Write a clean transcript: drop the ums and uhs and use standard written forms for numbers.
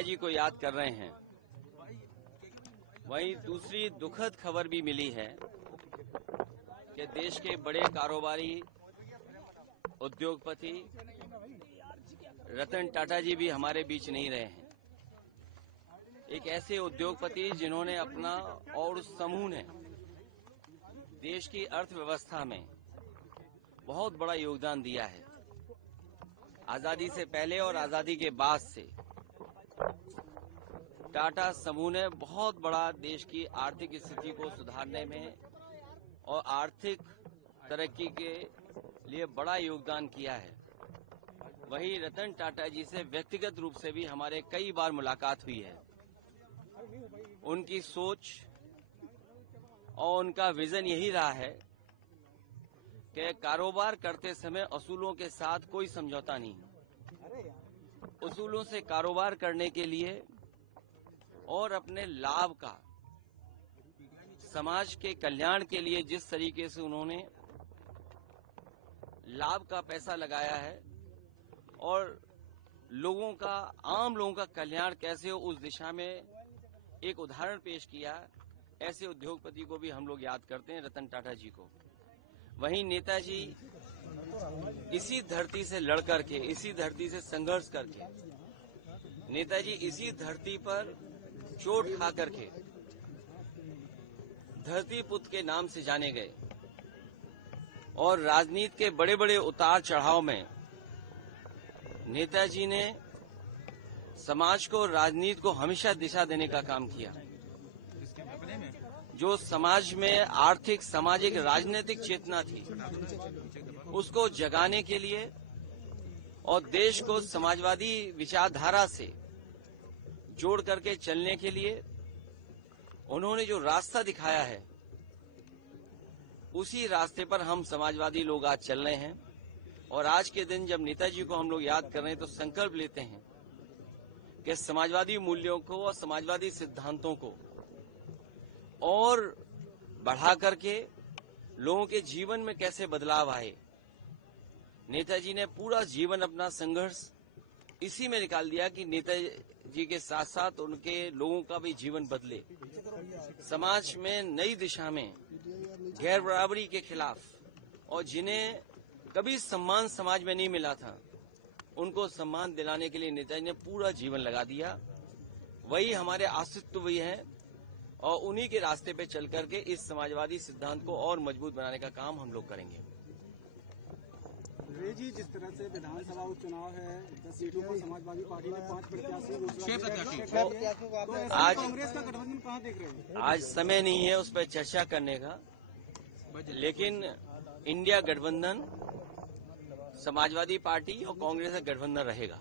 जी को याद कर रहे हैं। वहीं दूसरी दुखद खबर भी मिली है कि देश के बड़े कारोबारी उद्योगपति रतन टाटा जी भी हमारे बीच नहीं रहे हैं। एक ऐसे उद्योगपति जिन्होंने अपना और उस समूह ने देश की अर्थव्यवस्था में बहुत बड़ा योगदान दिया है। आजादी से पहले और आजादी के बाद से टाटा समूह ने बहुत बड़ा देश की आर्थिक स्थिति को सुधारने में और आर्थिक तरक्की के लिए बड़ा योगदान किया है। वहीं रतन टाटा जी से व्यक्तिगत रूप से भी हमारे कई बार मुलाकात हुई है। उनकी सोच और उनका विजन यही रहा है कि कारोबार करते समय असूलों के साथ कोई समझौता नहीं। उसूलों से कारोबार करने के लिए और अपने लाभ का समाज के कल्याण के लिए जिस तरीके से उन्होंने लाभ का पैसा लगाया है और लोगों का, आम लोगों का कल्याण कैसे हो, उस दिशा में एक उदाहरण पेश किया। ऐसे उद्योगपति को भी हम लोग याद करते हैं, रतन टाटा जी को। वहीं नेताजी इसी धरती से लड़ करके, इसी धरती से संघर्ष करके, नेताजी इसी धरती पर चोट खा करके धरती पुत्र के नाम से जाने गए और राजनीति के बड़े बड़े उतार चढ़ाव में नेताजी ने समाज को, राजनीति को हमेशा दिशा देने का काम किया। जो समाज में आर्थिक, सामाजिक, राजनीतिक चेतना थी, उसको जगाने के लिए और देश को समाजवादी विचारधारा से जोड़ करके चलने के लिए उन्होंने जो रास्ता दिखाया है, उसी रास्ते पर हम समाजवादी लोग आज चल रहे हैं। और आज के दिन जब नेताजी को हम लोग याद कर रहे हैं तो संकल्प लेते हैं कि समाजवादी मूल्यों को और समाजवादी सिद्धांतों को और बढ़ा करके लोगों के जीवन में कैसे बदलाव आए। नेताजी ने पूरा जीवन अपना संघर्ष इसी में निकाल दिया कि नेताजी के साथ साथ उनके लोगों का भी जीवन बदले, समाज में नई दिशा में गैर बराबरी के खिलाफ, और जिन्हें कभी सम्मान समाज में नहीं मिला था उनको सम्मान दिलाने के लिए नेताजी ने पूरा जीवन लगा दिया। वही हमारे अस्तित्व भी है और उन्हीं के रास्ते पे चल करके इस समाजवादी सिद्धांत को और मजबूत बनाने का काम हम लोग करेंगे। जी, जिस तरह से विधानसभा उपचुनाव है, 10 सीटों पर समाजवादी पार्टी ने 5 प्रत्याशी, आज कांग्रेस का गठबंधन कहाँ देख रहे हैं? आज समय नहीं है उस पर चर्चा करने का, लेकिन इंडिया गठबंधन समाजवादी पार्टी और कांग्रेस का गठबंधन रहेगा।